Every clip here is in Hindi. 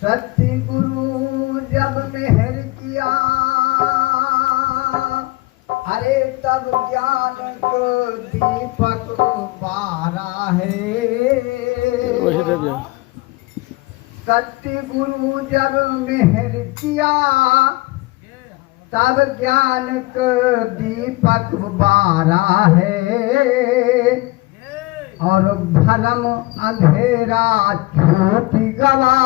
सतगुरु जब मेहर किया, अरे तब ज्ञान को दीपक बारा है। सतगुरु जब मेहर किया, तब ज्ञान को दीपक बारा है। और भरम अंधेरा छूट गवा,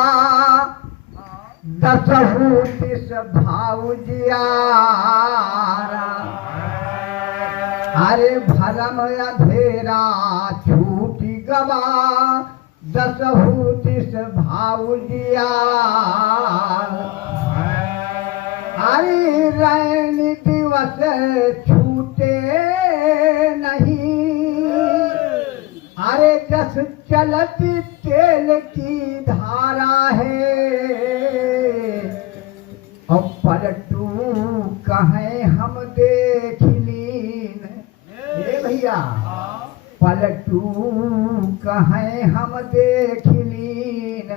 दसहु दिस भाव जियारा। अरे भरम अंधेरा छूट गवा, दसहु दिस भाव जियारा। अरे रैन दिवस छूटे नहीं, अरे जस चलती तेल की धारा है। और पलटू कहें हम देख लीन, ये भैया पलटू कहें हम देख लीन,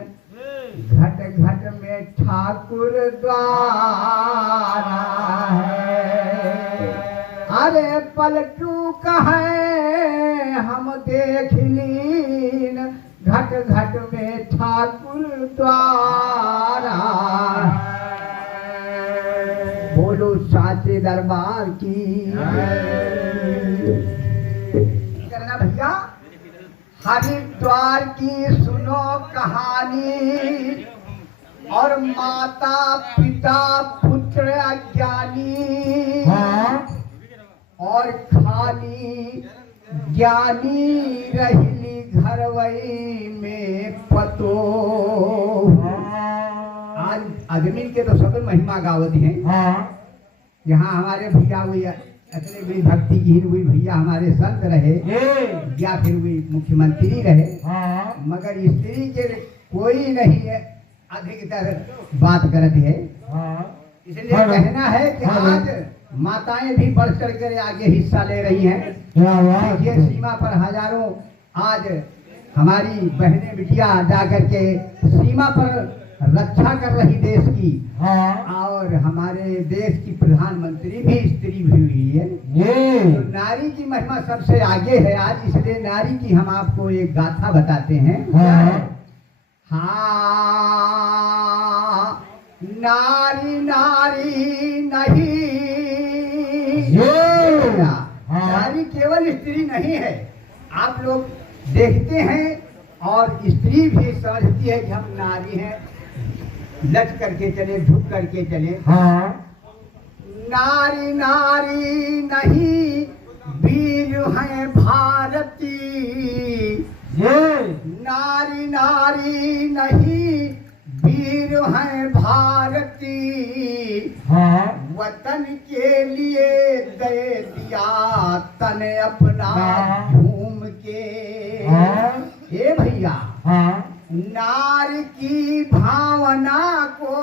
घट घट में ठाकुर द्वारा है। अरे पलटू कहें हम देख लीन, घट घट में ठाकुर द्वारा। बोलो साचे दरबार की। करना भैया हरिद्वार की सुनो कहानी, और माता पिता पुत्र अज्ञानी, और खाली ज्ञानी रहली घरवई में पतो। आज आदमी के तो सब महिमा गावत हैं। यहाँ हमारे भैया हुई इतने भी भक्तिहीन हुई भैया हमारे संत रहे, या फिर हुई मुख्यमंत्री रहे, मगर स्त्री के कोई नहीं है अधिकतर बात करते है। इसलिए कहना है कि आज माताएं भी बढ़ चढ़ कर आगे हिस्सा ले रही हैं। देखिए सीमा पर हजारों आज हमारी बहनें बिटिया जाकर के सीमा पर रक्षा कर रही देश की। और हमारे देश की प्रधानमंत्री भी स्त्री भी हुई है। तो नारी की महिमा सबसे आगे है आज, इसलिए नारी की हम आपको एक गाथा बताते हैं। हाँ, नारी नारी नहीं, नारी केवल स्त्री नहीं है। आप लोग देखते हैं और स्त्री भी समझती है कि हम नारी हैं, लट करके चले, झुक करके चले। नारी नारी नहीं, वीर है भारती। नारी नारी नहीं, वीर है भारती। वतन के लिए दे दिया तन अपना झूम के। हे भैया नारी की भावना को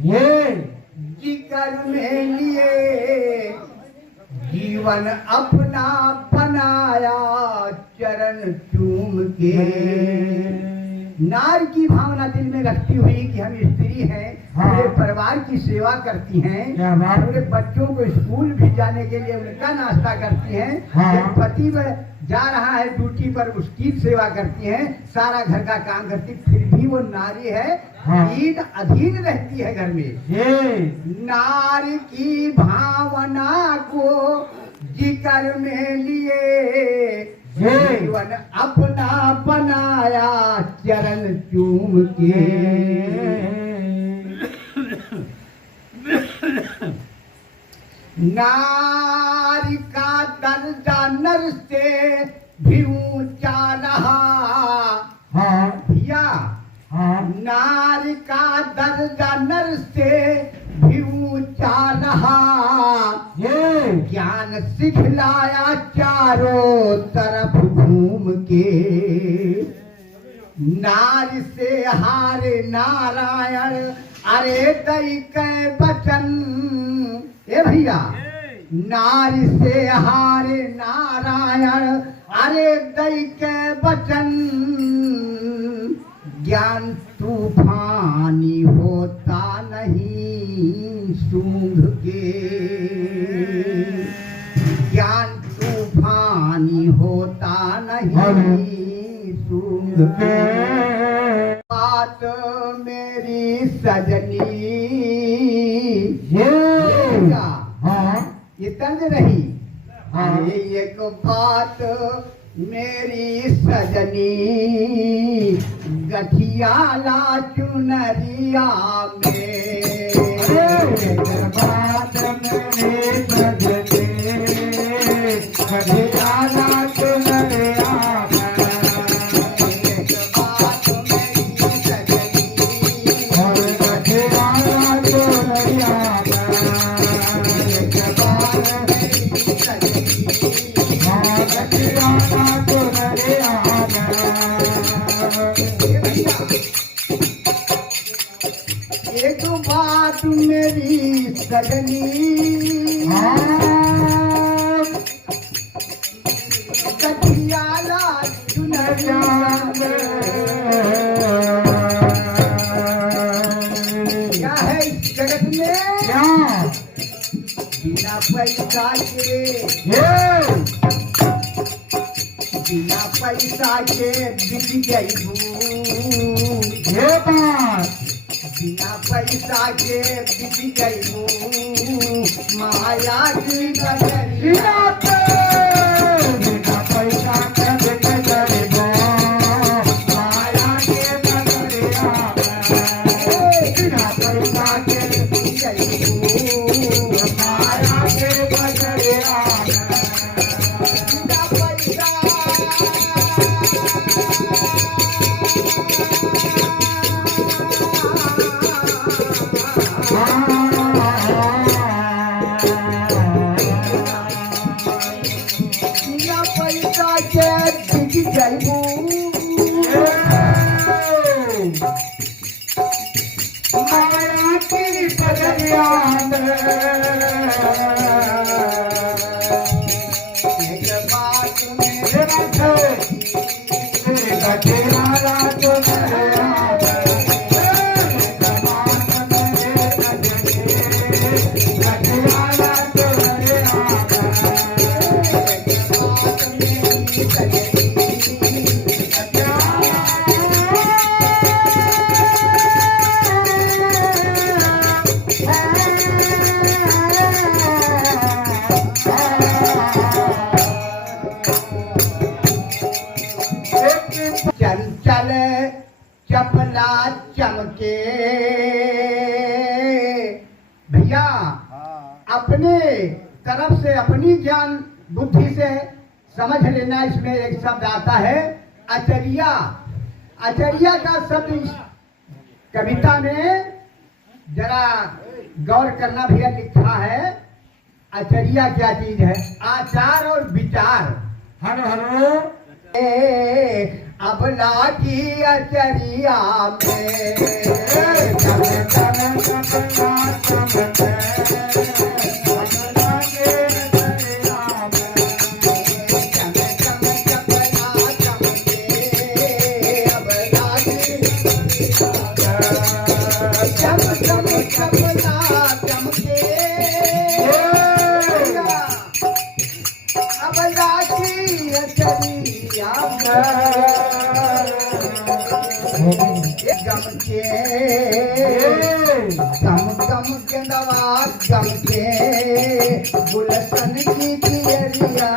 जिगर में लिए, जीवन अपना बनाया चरण चूम के। नारी की भावना दिल में रखती हुई कि हम स्त्री हैं, पूरे परिवार की सेवा करती हैं, पूरे बच्चों को स्कूल भी जाने के लिए उनका नाश्ता करती हैं। जब पति जा रहा है ड्यूटी पर उसकी सेवा करती हैं, सारा घर का काम करती, फिर भी वो नारी है, अधीन रहती है घर में। नारी की भावना को जिगर में लिए, जीवन अपना बनाया चरण चूम के। नारी का दर्जा नर से भी ऊंचा रहा। भैया नारी का दर्जा नर से भी ऊंचा रहा। ज्ञान सिखलाया चारों तरफ घूम के। नारी से हारे नारायण, अरे दई के बचन। ए भैया नारी से हारे नारायण, अरे दई के बचन। ज्ञान तूफानी सूंघ के ज्ञान तूफानी होता नहीं सूंघ के बात मेरी सजनी ये तंज नहीं ये एक बात मेरी सजनी गठियाला चुनरिया में बात मेरी सजनी गठियाला चुनरिया एक बात मेरी सजनी कठियाला चुनरिया क्या है इस जगत में बिना पैसा के बिना पैसा के बिक गई बिना पैसा के बिक गई माया की गजरिया बिना पैसा के बिक गई माया के गजरिया बिना पैसा के बिक गई माया के गजरिया बिना पैसा चंचल चपला चमके भैया अपने तरफ से अपनी ज्ञान बुद्धि से समझ लेना। इसमें एक शब्द आता है अचरिया। अचरिया का शब्द इस कविता में जरा गौर करना भैया लिखा है। अचरिया क्या चीज है? आचार और विचार। हेलो हेलो अबला की अचरिया में गुलशन की पियरिया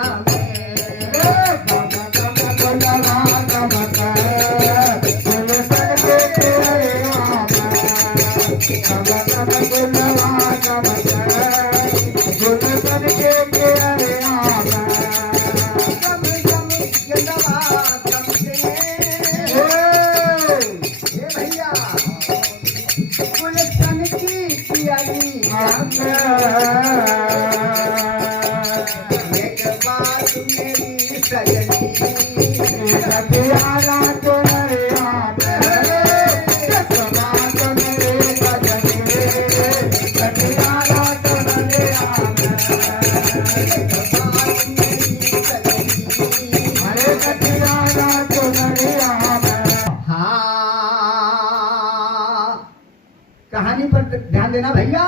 कहानी पर ध्यान देना भैया।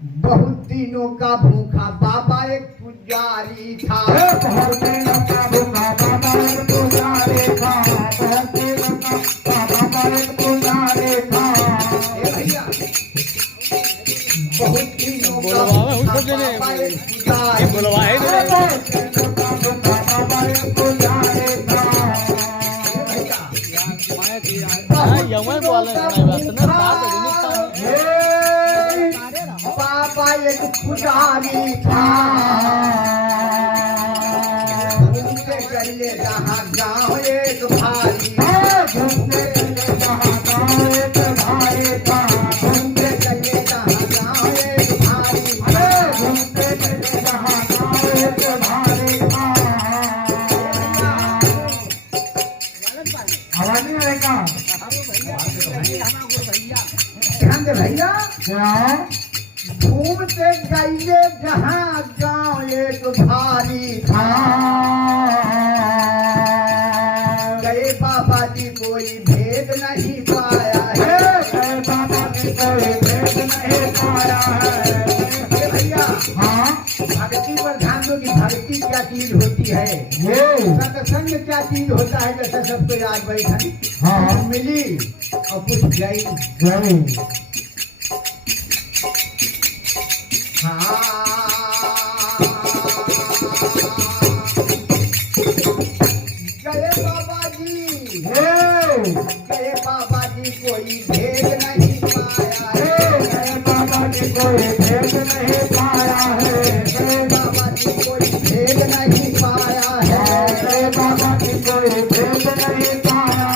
बहुत दिनों का भूखा बाबा एक पुजारी था। बहुत दिनों का भूखा बाबा एक पुजारी था। बहुत दिनों का बाबा एक पुजारी था। ए भैया, बहुत दिनों का भूखा बाबा एक पुजारी था। बहुत दिनों का भूखा बाबा एक पुजारी था। बाबा एक पुजारी था। घूमते चले जहाँ गाँव एक भारी। घूमते चले जहाँ गाँव एक भारी था। घूमते चले जहाँ गाँव एक भारी। घूमते चले जहाँ गाँव एक भारी था। आवाज नहीं आएगा? ध्यान दे भैया, क्या? घूमते गए जहाँ गाँव एक भारी था। गए बाबा जी कोई भेद नहीं पाया है। गए बाबा जी कोई भेद नहीं पाया है। ए भैया, हाँ, भक्ति पर ध्यान दो कि भक्ति क्या चीज होती है। ये सत्संग क्या चीज होता है। जैसे सबको याद बैठन हाँ मिली और कुछ गई। गई। हाँ, गए बाबा जी, गए बाबा जी कोई भेद नहीं पाया है। गए बाबा जी कोई भेद नहीं पाया है। गए बाबा जी कोई भेद नहीं पाया है। गए बाबा जी कोई भेद नहीं पाया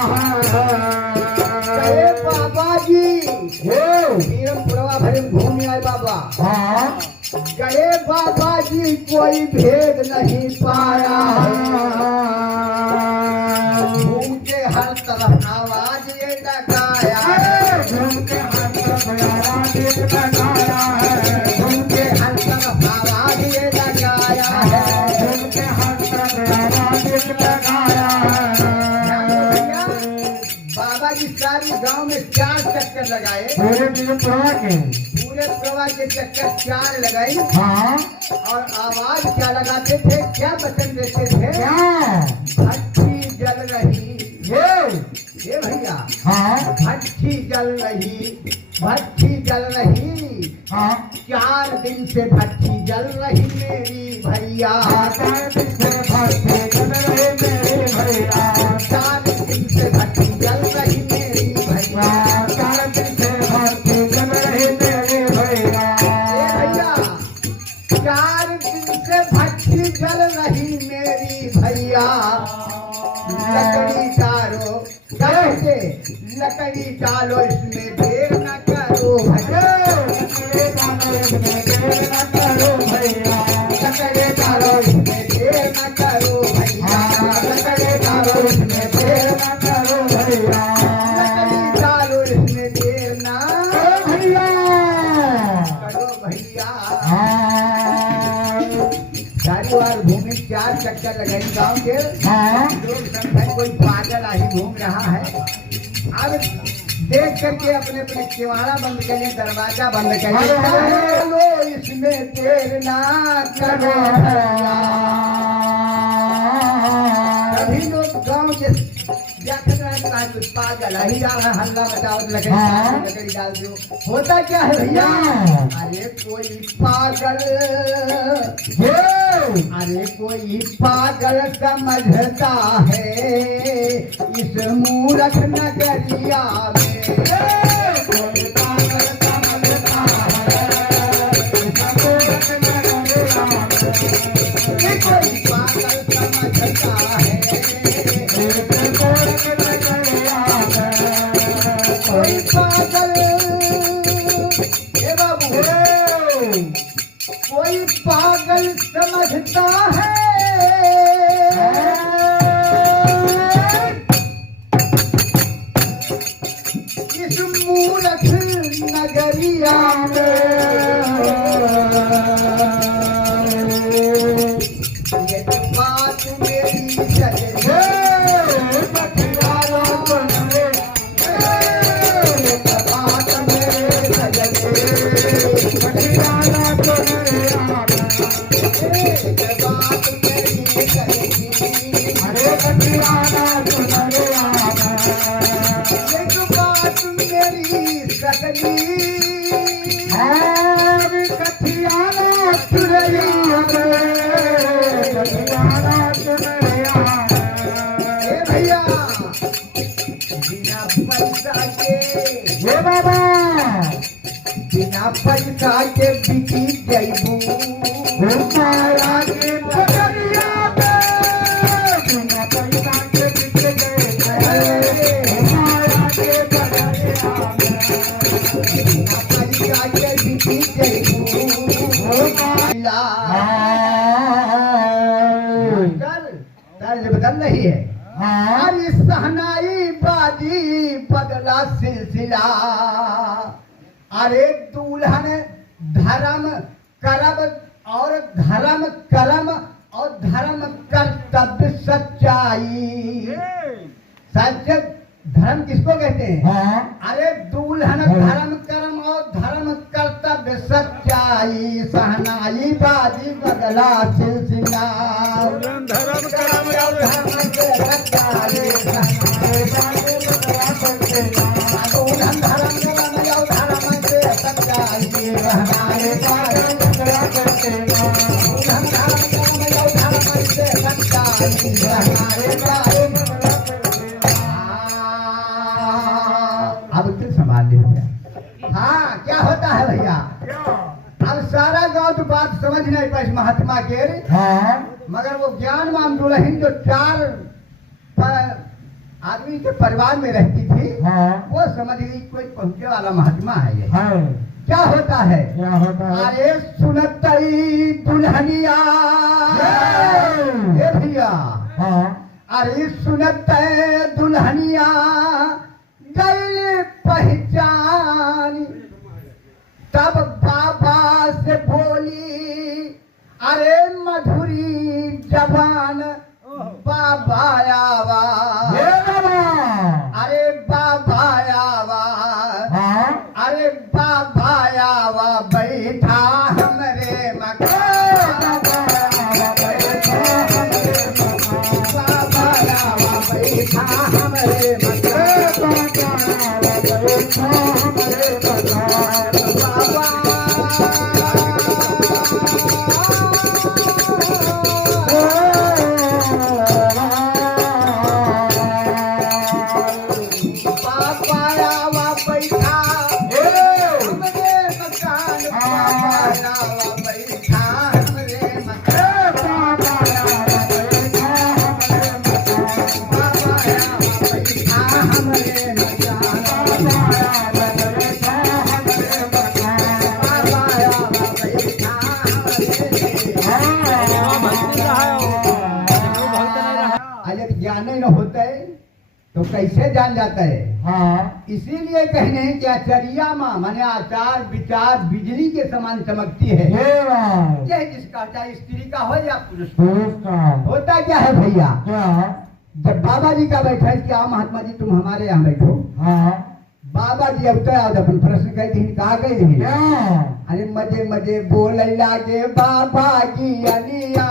गए है। बाबा जी वीरमपुरवा भरे घूम आए बाबा। हाँ, गए बाबा जी कोई भेद नहीं पाया है। घूम के हर तरफ आवाज ये लगाया है। घूम के हर तरफ आवाज लगाया है। घूम के हर तरफ आवाज ये लगाया है। घूम के हर तरफ आवाज लगाया है। बाबा जी सारी गांव में 4 चक्कर लगाए। पूरे दिन प्रभा के पूरे प्रभा के चक्कर 4 लगाई। हाँ, और आवाज क्या लगाते थे, क्या वचन देते थे? क्या? भट्टी जल रही। ये भैया, हाँ, भट्टी जल रही, भट्टी जल रही। हाँ, 4 दिन से भट्टी जल रही मेरी भैया। 4 दिन से भट्टी जल रही मेरे भैया। 4 दिन से भट्टी जल रही मेरी भैया। 4 दिन से भट्टी जल रही मेरे भैया। ए भैया, 4 दिन से भट्टी जल रही मेरी भैया। लकड़ी डालो, कहते लकड़ी डालो इसमें देर न करो भैया। लकड़ी डालो इसमें देर न करो भैया। लकड़ी डालो इसमें देर न करो भैया। लकड़ी डालो इसमें देर न करो भैया। लकड़ी डालो इसमें देर न भैया। करो भैया। हाँ, सारी बार घूमे 4 चक्कर लगाई गाँव के। हाँ, लोग समझे कोई पागल आही घूम रहा है। अब देख करके अपने अपने किवाड़ा बंद करें, दरवाजा बंद करें। लो इसमें देर ना करो भैया। सभी लोग गांव के कुछ पागल ही जा रहा, हल्ला बचाओ, लकड़ी डाल दो। होता क्या है भैया? अरे कोई पागल, अरे कोई पागल समझता है इस मूर्ख नगरिया में। कोई पागल समझता है इस मूर्ख नगरिया में। कोई पागल समझता है कोई पागल, हे बाबू, कोई पागल समझता है इस मूर्ख नगरिया में। ये बात मेरी सजने भैया। सकली सकली और कथियाना चुनरिया रे कथियाना चुनरिया ए भैया बिना पैसा के ये बाबा बिना पैसा के बिकी जैबू माया के बदरिया पे बिना पैसा के बिक गए माया के बदरिया बिना पैसा के बिकी जैबू ला तर्ज बदल रही है हमारी सहनाई बाजी बदला सिलसिला अरे दुल्हन धर्म करब और धर्म कर्म और धर्म कर्तव्य सच्चाई सच धर्म किसको कहते हैं अरे दुल्हन धर्म कर्म और धर्म कर्तव्य सच्चाई सहनाई बाजी बदला सिलसिला धर्म कर्म और धर्म के सच्चाई सहनाई बाजी बदला सिलसिला दुल्हन धर्म कर्म और धर्म के सच्चाई सहनाई बाजी बदला सिलसिला दुल्हन धर्म कर्म और धर्म के सच्चाई सहनाई बाजी बदला अब तुम संभाल लीजिए। हाँ क्या होता है भैया अब सारा गांव तो बात समझ नहीं पाई महात्मा के मगर वो ज्ञानवान दुल्हन जो चार आदमी के परिवार में रहती थी वो समझ गई कोई पहुंचे वाला महात्मा है ये क्या होता है अरे सुनतई दुल्हनिया ये भैया अरे सुनते दुल्हनिया गई पहचान तब बाबा से बोली अरे मधुरी जबान बाबा आवा अरे बाबा आवा अरे बाबा आवा बैठा हमरे मकान बैठा हमरे ज्ञान नहीं होता है तो कैसे जान जाता है इसीलिए कहने हैं कि आचार्या माँ माने आचार विचार बिजली के समान चमकती है यह जिसका चाहे स्त्री का हो या पुरुष का होता क्या है भैया जब बाबा जी का बैठा है कि आओ महात्मा जी तुम हमारे यहाँ बैठो बाबा जी अब तो अपन प्रश्न कह दी कहा गई अरे मजे मजे बोल लागे बाबा की अनिया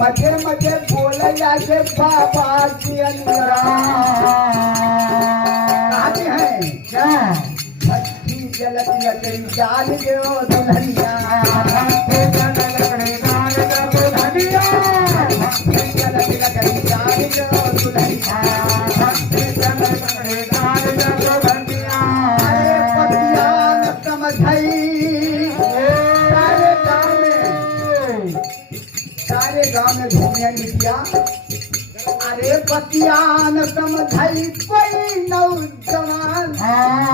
मजे मजे बोले जाके बाबा जी कहते हैं क्या भक्ति जलत लकड़ी जाल दो दुल्हनिया भक्ति जलत लकड़ी जाल दो दुल्हनिया अरे पतिया न समझई सारे गांव में घूमने निकला अरे बतियान समझाई कोई नौजवान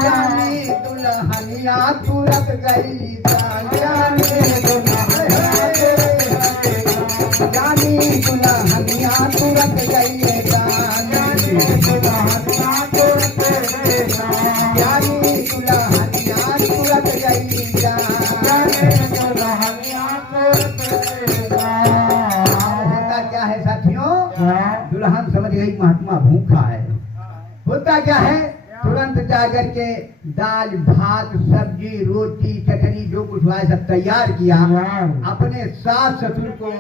जानी दुल्हनिया तुरंत गई जानी दुल्हनिया तुरंत गई जानी दुल्हनिया तुरंत गई दुल्हन समझ गई महात्मा भूखा है। होता क्या है, तुरंत जाकर के दाल भात सब्जी रोटी चटनी जो कुछ हुआ है सब तैयार किया। अपने सास ससुर को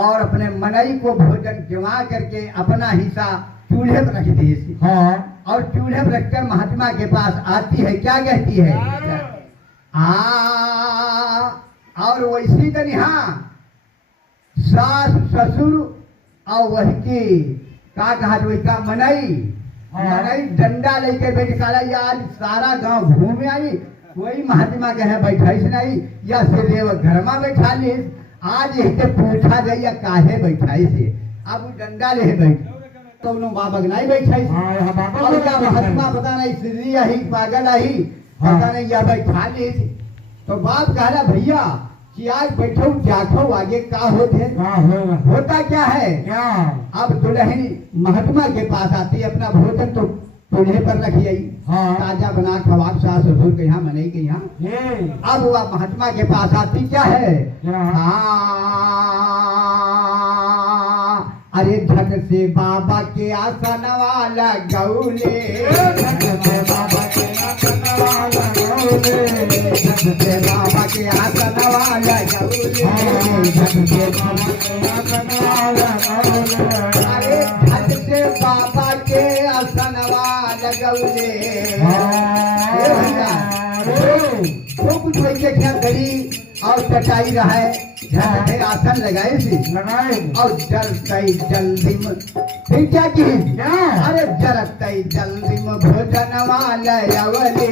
और अपने मनई को भोजन जमा करके अपना हिस्सा चूल्हे पर रख दी। और चूल्हे पर रखकर महात्मा के पास आती है, क्या कहती है, और वैसी तो नहीं, सास ससुर और वही की का कहा वही का मनई डंडा लेके बैठ काला यार सारा गांव घूम आई, वही महात्मा कहे बैठाइस नहीं या सिर्फ घर में बैठा ली, आज यही पूछा जाइए काहे बैठाई से, अब वो डंडा ले बैठ तो बाबा नहीं बैठाई और क्या महात्मा पता नहीं सिरी आई पागल आई पता नहीं या बैठा ली। तो बाप कहला भैया कि आज बैठो जाखो आगे का होते होता क्या है। अब दुल्हन महात्मा के पास आती है, अपना भोजन तो चूल्हे पर रखी आई, ताजा बना खवाब सास ससुर के यहाँ मने के यहाँ। अब वह महात्मा के पास आती क्या है, अरे झट से बाबा के आसन वाला गौले, बाबा के आसन वाला गौले, झट से बाबा के आसन वाला गौले, झट से बाबा के आसन वाला गौले, अरे झट से बाबा के आसन वाला गौले। तो कुछ वैसे क्या करी और चटाई रहा है, आसन लगाए और जरतई जल्दी में फिर क्या की, अरे जरतई जल्दी में भोजन वाले अवले,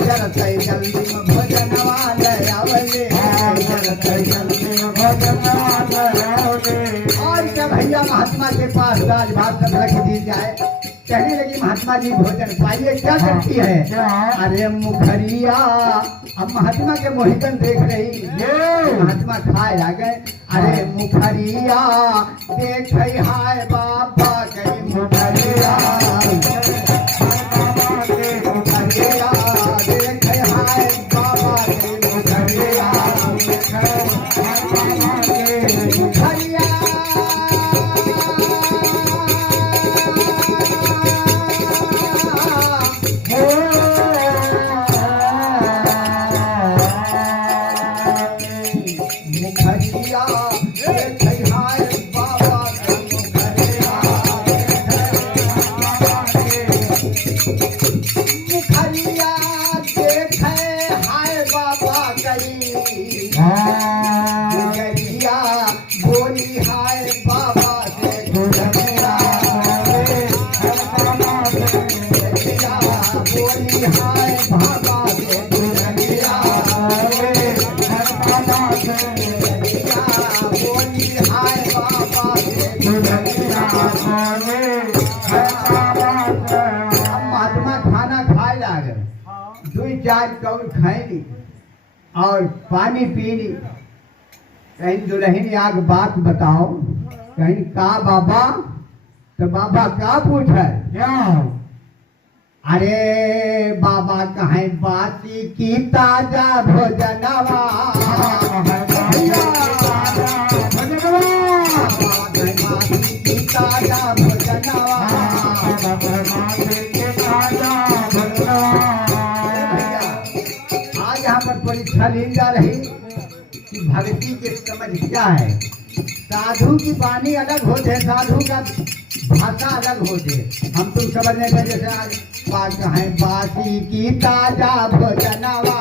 जरतई जल्दी में भोजन वाले अवले, जरतई जल्दी में भोजन वाले अवले। और क्या भैया महात्मा के पास दाल भात सब रख दी जाए, कहने लगी महात्मा जी भोजन पाइए, क्या करती है, अरे मुखरिया। अब महात्मा के मोहितन देख रही, महात्मा खाए आ गए, अरे मुखरिया देख हाय बाबा गई मुखरिया, मुखरिया देख हाय बाबा गई मुखरिया, मुखरिया चार कौर खाएली और पानी पीली। कहीं दुल्हन आग बात बताओ, कहीं का बाबा, तो बाबा का पूछे, अरे बाबा कहे बासी की ताजा भोजनवा, बासी की ताजा भोजनवा, परीक्षा ली जा रही कि भक्ति के समझ क्या है। साधु की वाणी अलग होते, साधु का भाषा अलग होते, हम तुम समझने पर जैसे आज बात है बासी की ताजा भोजनवा,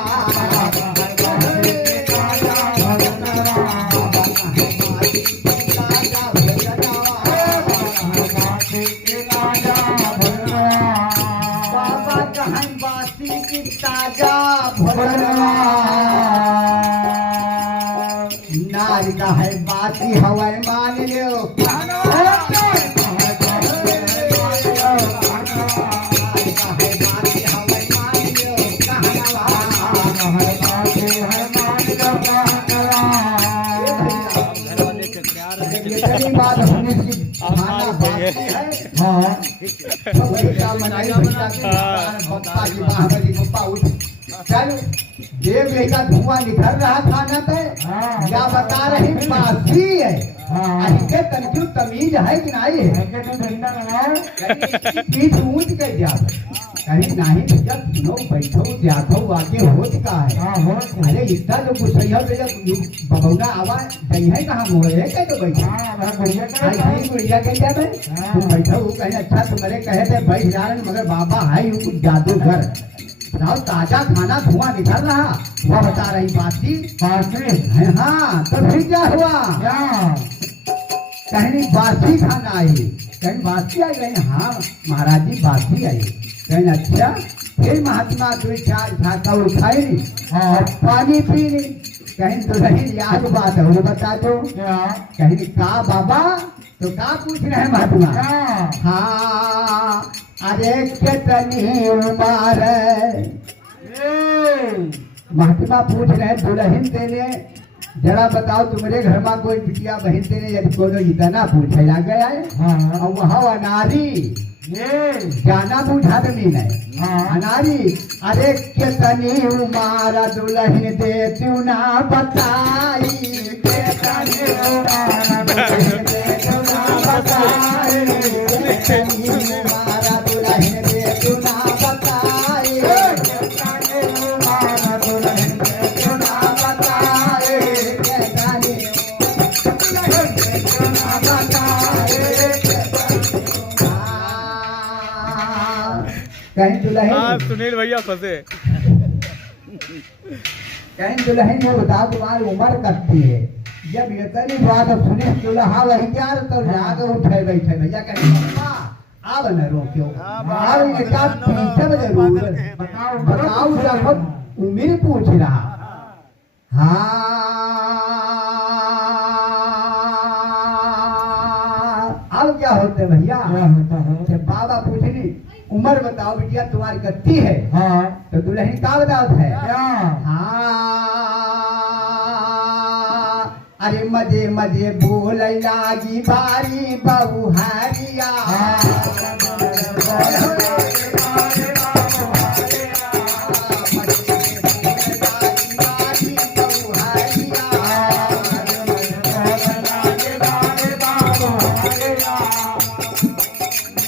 बाबा कहें बासी की ताजा भोजनवा, नारी का है बासी हवाई मान लो, बात होने की खाना बाकी है, वही का मनाई भैया की महाबली गोपा उठ चल देव यही का धुआं निकल रहा खाना पे हाँ। क्या बता रही बासी है हाँ। अहिके तनक्यू तमीज है कि नहीं है ऐसे तो धंधा लगाओ पीठ ऊंच कर जा कहीं नहीं भैया सुनो बैठो जातो आगे होत का है हाँ हो अरे इतना जो कुछ सही है जब बबौना आवाज नहीं है कहाँ मोहे है क्या तो बैठा हाँ मैं बढ़िया आई थी गुड़िया कह जाए तुम बैठो वो कहे अच्छा तुम्हारे कहे थे बैठ जा रहे मगर बाबा है वो कुछ जादूगर बताओ ताजा खाना धुआं निकल रहा वह बता रही बात बासी हाँ तो फिर क्या हुआ क्या कहीं बासी खाना आई कहीं बासी आई कहीं हाँ महाराज जी बासी आई कहीं अच्छा फिर महात्मा दो चार छाता उठाई और पानी पी ली कहीं तो नहीं याद बात और बता दो क्या कहीं का बाबा तो का पूछ रहे हैं महात्मा क्या हाँ अरे कितनी उम्र महात्मा पूछ रहे हैं दुल्हन तेने जरा बताओ तुम्हारे घर में कोई बिटिया बहन तेने यदि कोनो इतना पूछे ला गया है हाँ और वह अनारी ये जाना बुझा नहीं है हाँ अनारी अरे कितनी उम्र दुल्हन दे तू ना बताई कितनी उम्र दुल्हन दे तू ना बताई कितनी उम्र दुल्हन दे तू ना बताई कितनी उम्र दुल्हन दे तू ना बताई कितनी दुल्हन दे तू ना बताई कहीं दुल्हन सुनील भैया फंसे कहीं दुल्हन को बता तुम्हारी उम्र कटती है जब ये तरी बात सुने दुल्हा वही यार तो जाग उठे बैठे भैया कहीं पप्पा अब न रोक्यो अब ये का पीछे जरूर बताओ बताओ जब उम्र पूछ रहा हाँ अब क्या होते भैया क्या होता है जब बाबा पूछनी उम्र बताओ बिटिया तुम्हारी कितनी है हाँ तो दुल्हन का बताओ है क्या हाँ अरे मजे मजे बोल लागी बारी बहु हरिया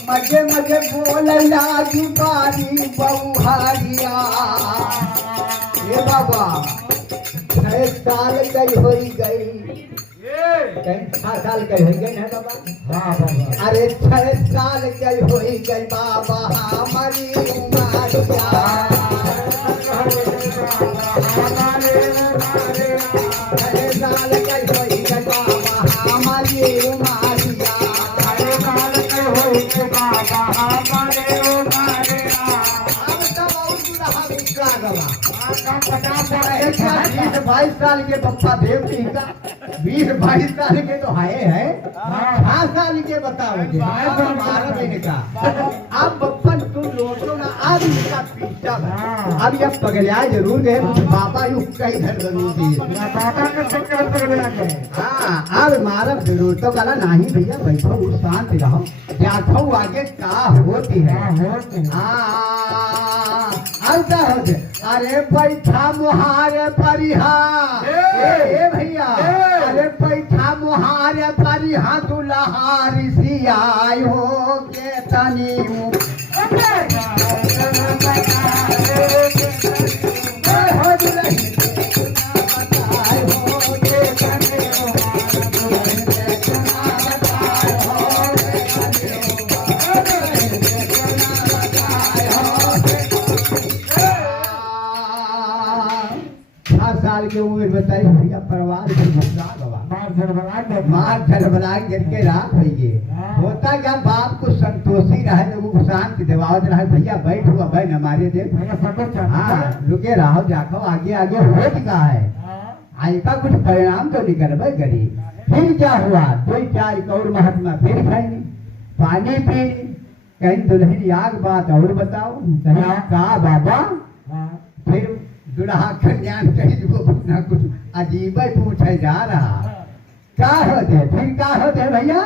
मजे मजे बोल लागी बारी बहु हरिया ये बाबा 6 साल गई हो गई कहीं 6 साल गई हो गई ना बाबा हाँ बाबा अरे 6 साल गई हो गई बाबा हमारी उमरिया 6 साल गई हो गई बाबा हमारी उमरिया अब तब और दूल्हा बिका गवा 22 साल के पप्पा देव जी का 20-22 साल के तो है 5 साल के बताओगे 12 महीने का अब बप्पन तुम लोटो ना अब इसका पीछा अब यह पगलिया जरूर गए बाबा यू कई घर जरूर दिए बाबा के चक्कर पकड़ गए हाँ अब मारब जरूर तो कला नहीं भैया बैठो उस शांत रहो जाखो आगे का होती है अब क्या होते अरे बैठा मुहारे परिहा ए भैया अरे बैठा मुहारे परिहा तू लहारी सी आई हो के तनी हो साल की उम्र बताई भैया परिवार के नुकसान हुआ मार झलबला गिर के रात हुई होता क्या बाप को संतोषी रहे लोगों को शांति दिवावत रहे भैया बैठ हुआ भाई न मारे दे हाँ रुके रहो जाखो आगे आगे हो चुका है आई का कुछ परिणाम तो निकल भाई गरी फिर क्या हुआ 2-4 कौर महात्मा फिर खाई पानी पी कहीं दुल्हन याग बात और बताओ कहीं का बाबा फिर दुल्हा कल्याण कहीं को कुछ ना कुछ अजीब पूछे जा रहा क्या होते फिर क्या होते भैया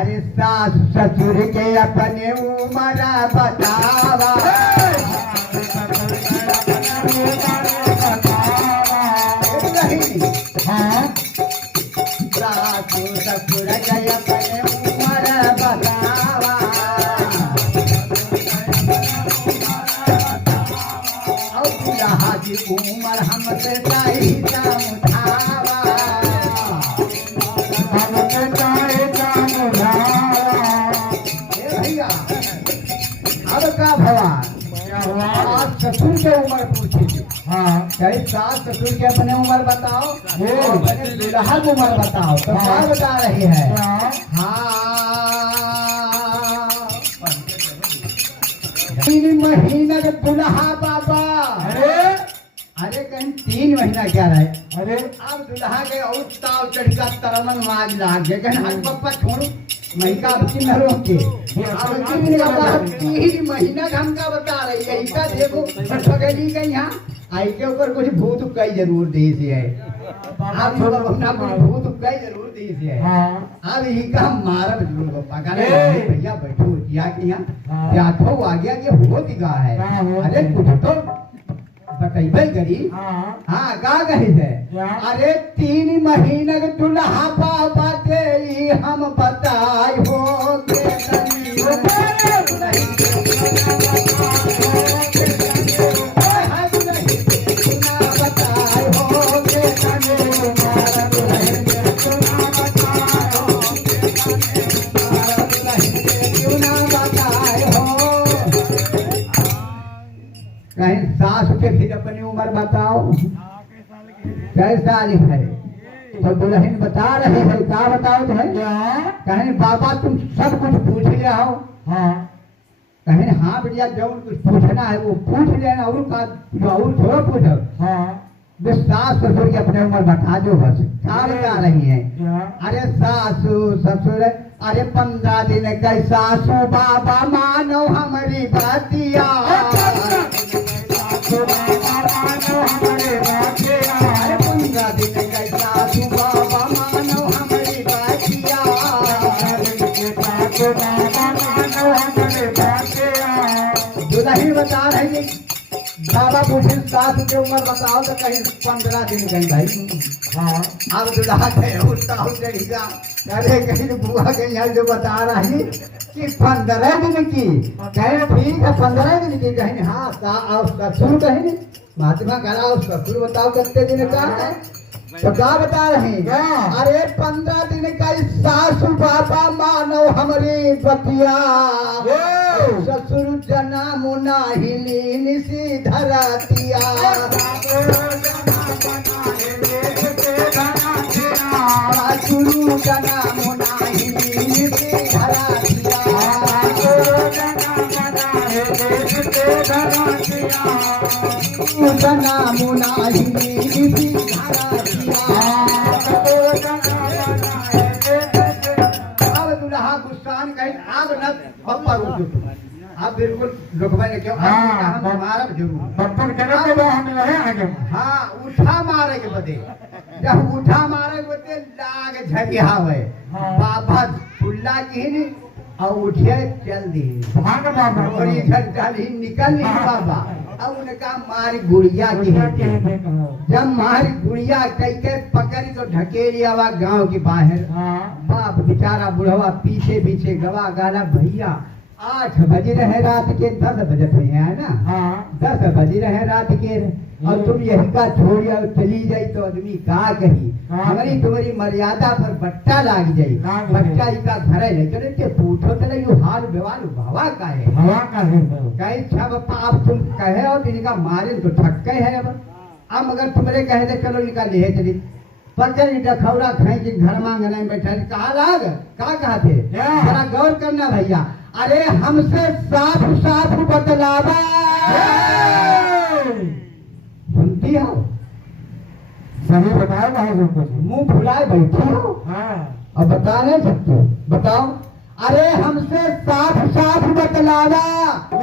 अरे सास ससुर के अपने उम्र बतावा दुर्गय अपने उमर बतावा और दुल्हा की उमर हमसे चाही उठावा हमसे चाहे भैया अब का भगवान क्या हुआ? आज ससुर के उम्र पूछी थी हाँ कहीं सास ससुर के अपने उम्र बताओ और अपने दुल्हा की उम्र बताओ तो क्या बता रही है हाँ हाँ 3 महीने का दुल्हा बाबा अरे कहीं 3 महीना क्या रहे अरे अब दुल्हा के और ताव चढ़ी का तरमन माज लाग गए कहीं हाथ पप्पा छोड़ो महिका बच्ची न रोके अब 3 महीना का हमका बता रही है इसका देखो पकड़ी गई यहाँ आई के ऊपर कुछ भूत कई जरूर दी से है अब अपना कुछ भूत कई जरूर दी से है हाँ अब ही का मारब जरूर पका भैया बैठो या कि यहाँ देखो आ गया कि हो दिखा है अरे कुछ तो बतैबे करी हाँ हाँ का कही है क्या? अरे 3 महीने के दुल्हा बाबा दे हम बताई हो के कहीं सास के फिर अपनी उम्र बताओ कैसा है तो दुल्हन बता रहे है क्या बताओ तो है कहीं बाबा तुम सब कुछ पूछ लिया हो हाँ कहीं हाँ भैया जो कुछ पूछना है वो पूछ लेना और का जो और थोड़ा पूछो हाँ बस सास ससुर की अपने उम्र बता दो बस क्या बता रही है क्या अरे सासू ससुर अरे 15 दिन का सासू बाबा मानो हमारी बातिया अरे 15 दिन का सासू बाबा मानो हमारी बातिया दुल्हन बता रही है बाबा पूछे सास की उम्र बताओ तो कहीं 15 दिन गई भाई हाँ अब दुल्हा के उठाओ चढ़ीगा अरे कहीं बुआ के यहाँ जो बता रही कि 15 दिन की कहे ठीक है 15 दिन की कहीं हाँ ससुर कहीं महात्मा करा ससुर बताओ कितने दिन का है तो क्या बता रहे हैं अरे 15 दिन का सासू बाबा मानो हमारी बतिया ससुर जना मुना हिलीन सी धरतिया ससुर जना मुना हिलीन सी धरतिया जना मुना हिलीन सी अब दुल्हा गुस्सान कहीं अब न पप्पा रुक आप बिल्कुल रुकवा ने क्यों हम हमारा जरूर बर्तन करे तो हम रहे आगे हाँ उठा मारे के बदे जब उठा मारे के बदे लाग झरिया हुए बाबा फुल्ला की नहीं और उठे चल दी भाग बाबा और इधर चली निकल नहीं बाबा अब उनका मारी गुड़िया की जब मारी गुड़िया कई के पकड़ी तो ढकेली आवा गांव के बाहर हाँ बाप बेचारा बुढ़वा पीछे पीछे गवा गाला भैया 8 बजे रहे रात के 10 बजे थे है ना हाँ 10 बजे रहे रात के और तुम यही का छोड़िया चली जाई तो आदमी का कही हमारी तुम्हारी मर्यादा पर बट्टा लाग जाई बट्टा ही का घर ले चले ते पूछो चले यू हाल बेवाल भावा का है हवा का है कहीं छब पाप तुम कहे और इनका मारे तो ठक्के है अब अगर तुम्हारे कहे तो चलो इनका ले चली पकड़ डखौरा खाई के घर मांगने में बैठा कहा लाग कहा थे जरा गौर करना भैया अरे हमसे साफ साफ बतलावा सुनती हो सही बताओ ना कुछ मुंह फुलाए बैठी हो हाँ और बता नहीं सकते बताओ अरे हमसे साफ साफ बतलावा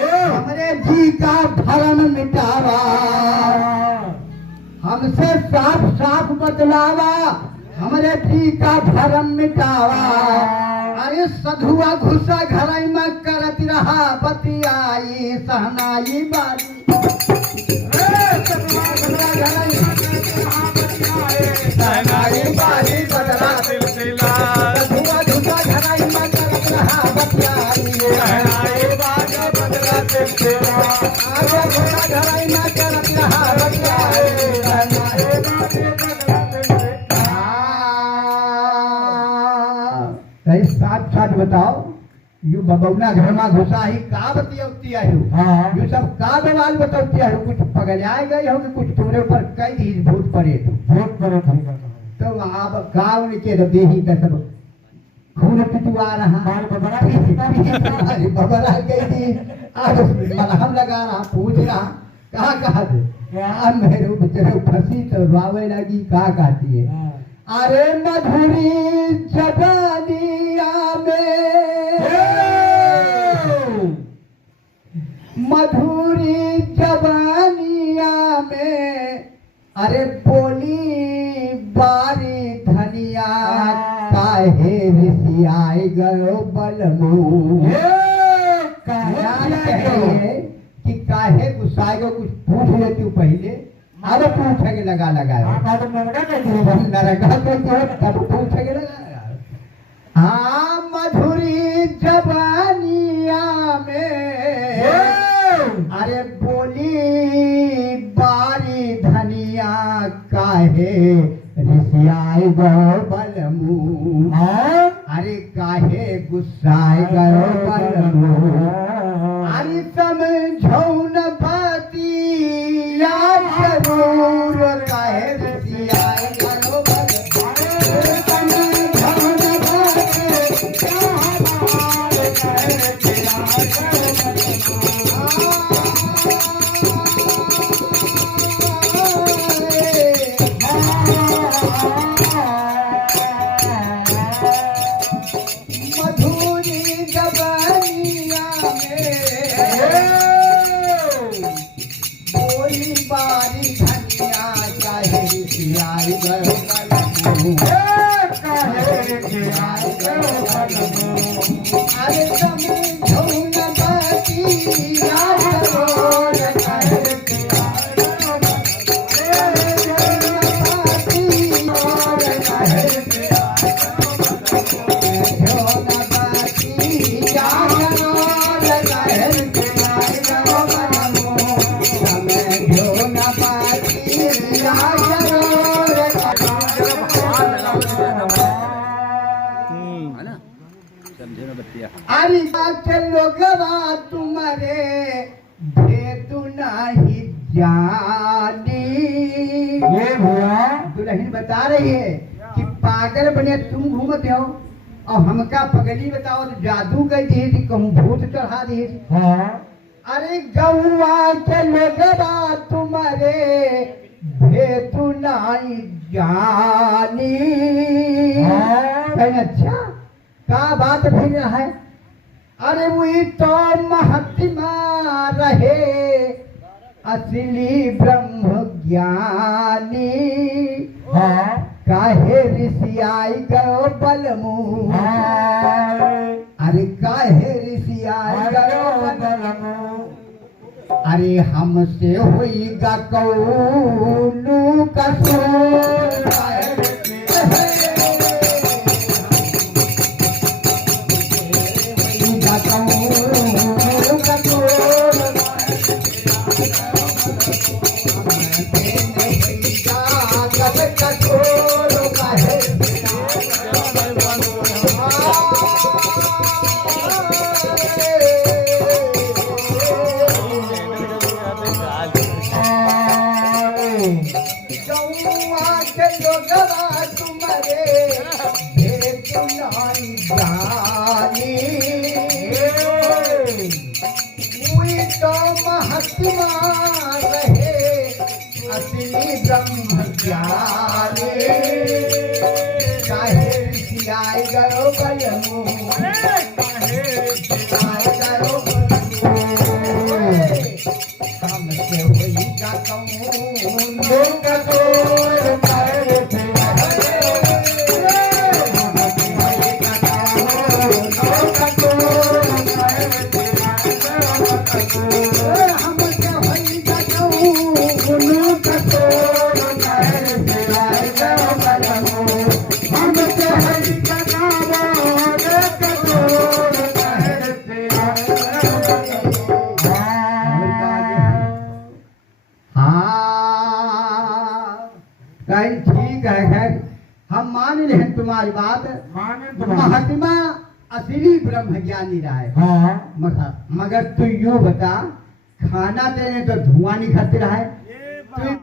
हमरे जी का भरम मिटावा हमसे साफ साफ बतलावा हमरे जी का भरम मिटावा अरे सधुआ घुसा घर में करत रहा बतियाई सहनाई बारी सहनाई बारी बदला कहे साथ साथ बताओ यू बबौना घर में घुसा ही का बतियौती है हाँ। यू सब का बवाल बतौती है कुछ पगलाए गए हो कि कुछ तुम्हारे ऊपर कई दिन भूत पड़े बहुत बड़े खरीदा तो वहां गाँव के तो देही का सब खून पिटवा रहा बाल बबरा की अरे बबरा गई थी आज मलहम लगा रहा पूछ रहा कहा थे यार मेरे बेचारे फंसी तो रोवे लगी कहा कहती है अरे मधुरी जबानिया में मधुरी जबानिया में अरे बोली बारी धनिया काहे ऋषियाई गयो बलमू कि काहे गुस्साए गो कुछ पूछ लेती पहले अब पूछे लगा नरका तब पूछे लगा हाँ मधुरी जबानिया में अरे बोली बारी धनिया काहे ऋषियाई गयो बलमू अरे काहे गुस्साए गयो बलमू अरे समझो न बाती या जरूर काहे ऋषियाई गयो बलमू समझो न बाती काहे ऋषियाई गयो मधुरी जबानिया में बोली बारी धनिया चाहे ऋषियाई गयो बलमू अरे समझो न बाती या जरूर काहे ऋषियाई गयो अरे के लोगवा तुम्हारे भेतु नहीं जानी ये भैया दुल्हन बता रही है कि पागल बने तुम घूमते हो और हमका पगली बताओ तो जादू कर दिए थी कहूँ भूत चढ़ा दिए थी हाँ अरे गौवा के लोगवा तुम्हारे भेतु नहीं जानी अच्छा का बात फिर है अरे वही तो महात्मा रहे असली ब्रह्म ज्ञानी काहे ऋषियाई गयो बलमू अरे काहे ऋषियाई गयो बलमू अरे हमसे होईगा कौनु कसूर महात्मा रहे असली ब्रह्म ज्ञानी काहे ऋषियाई गयो बलमू हमसे होई का कहूँ हम तुम्हारी बात माने तुम्हारी महात्मा असली ब्रह्म ज्ञानी रहा है। हाँ मगर तू यूं बता, खाना देने तो धुआं निकलते रहा है। तू